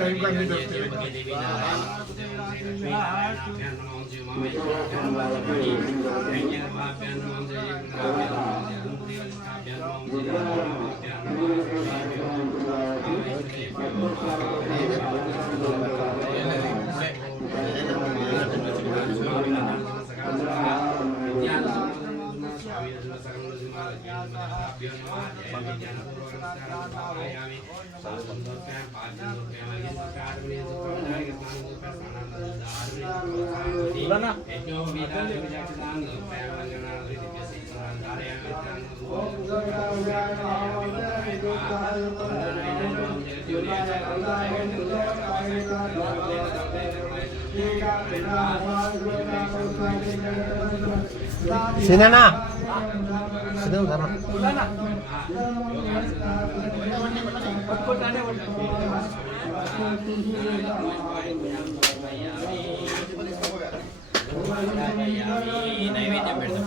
Time का नहीं दफ्ते sini na sini udah నైవేద్యం పెడతాం.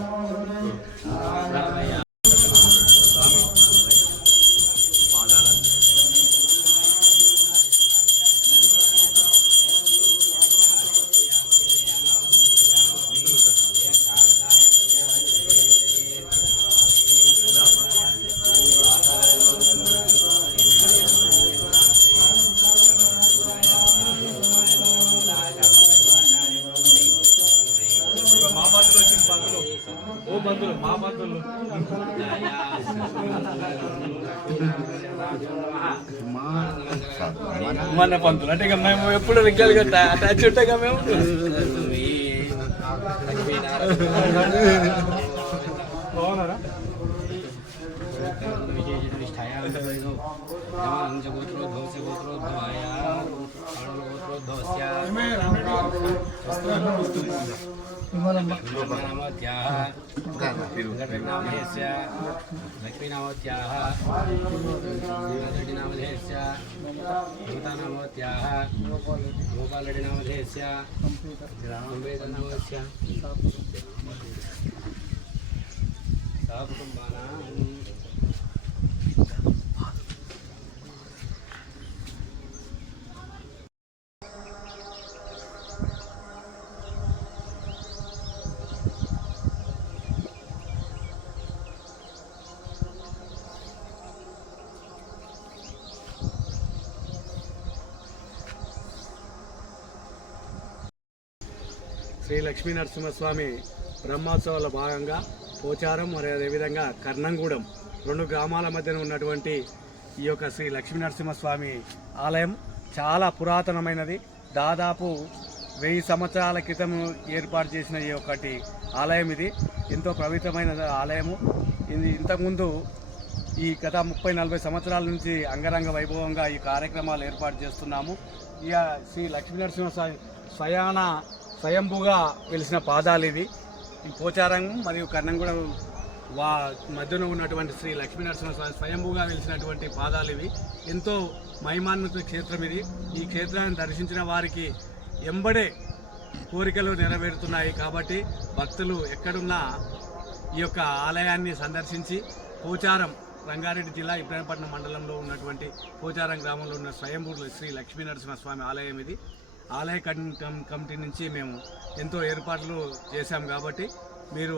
మన పంతులు అంటే ఇక మేము ఎప్పుడు రెగ్యులర్గా అటాచ్ ఉంటాగా మేము బాగున్నారా శ్రీ లక్ష్మీ నరసింహస్వామి బ్రహ్మోత్సవాల భాగంగా పోచారం మరియు అదేవిధంగా కర్నంగూడెం రెండు గ్రామాల మధ్యన ఉన్నటువంటి ఈ యొక్క శ్రీ లక్ష్మీ నరసింహస్వామి ఆలయం చాలా పురాతనమైనది. దాదాపు 1000 సంవత్సరాల క్రితం ఏర్పాటు చేసిన ఈ ఒకటి ఆలయం ఇది. ఎంతో పవిత్రమైన ఆలయము. ఇది ఇంతకుముందు ఈ గత 30-40 సంవత్సరాల నుంచి అంగరంగ వైభవంగా ఈ కార్యక్రమాలు ఏర్పాటు చేస్తున్నాము. ఇక శ్రీ లక్ష్మీ నరసింహస్వామి స్వయంభూగా వెలిసిన పాదాలు ఇది. ఈ పోచారం మరియు కర్నంగూడెం మధ్యలో ఉన్నటువంటి శ్రీ లక్ష్మీ నరసింహస్వామి స్వయంభూగా వెలిసినటువంటి పాదాలు ఇవి. ఎంతో మహిమాన్విత క్షేత్రం ఇది. ఈ క్షేత్రాన్ని దర్శించిన వారికి ఎంబడే కోరికలు నెరవేరుతున్నాయి. కాబట్టి భక్తులు ఎక్కడున్నా ఈ యొక్క ఆలయాన్ని సందర్శించి పోచారం రంగారెడ్డి జిల్లా ఇబ్రాహీంపట్నం మండలంలో ఉన్నటువంటి పోచారం గ్రామంలో ఉన్న స్వయంభూ శ్రీ లక్ష్మీ నరసింహస్వామి ఆలయం ఇది. ఆలయ కమిటీ నుంచి మేము ఎంతో ఏర్పాట్లు చేశాం. కాబట్టి మీరు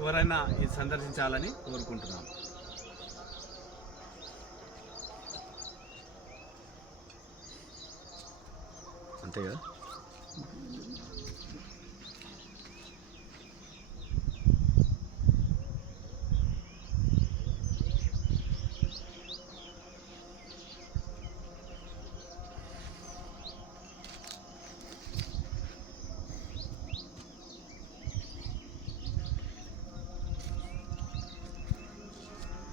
ఎవరైనా ఇది సందర్శించాలని కోరుకుంటున్నాం. అంతే కదా.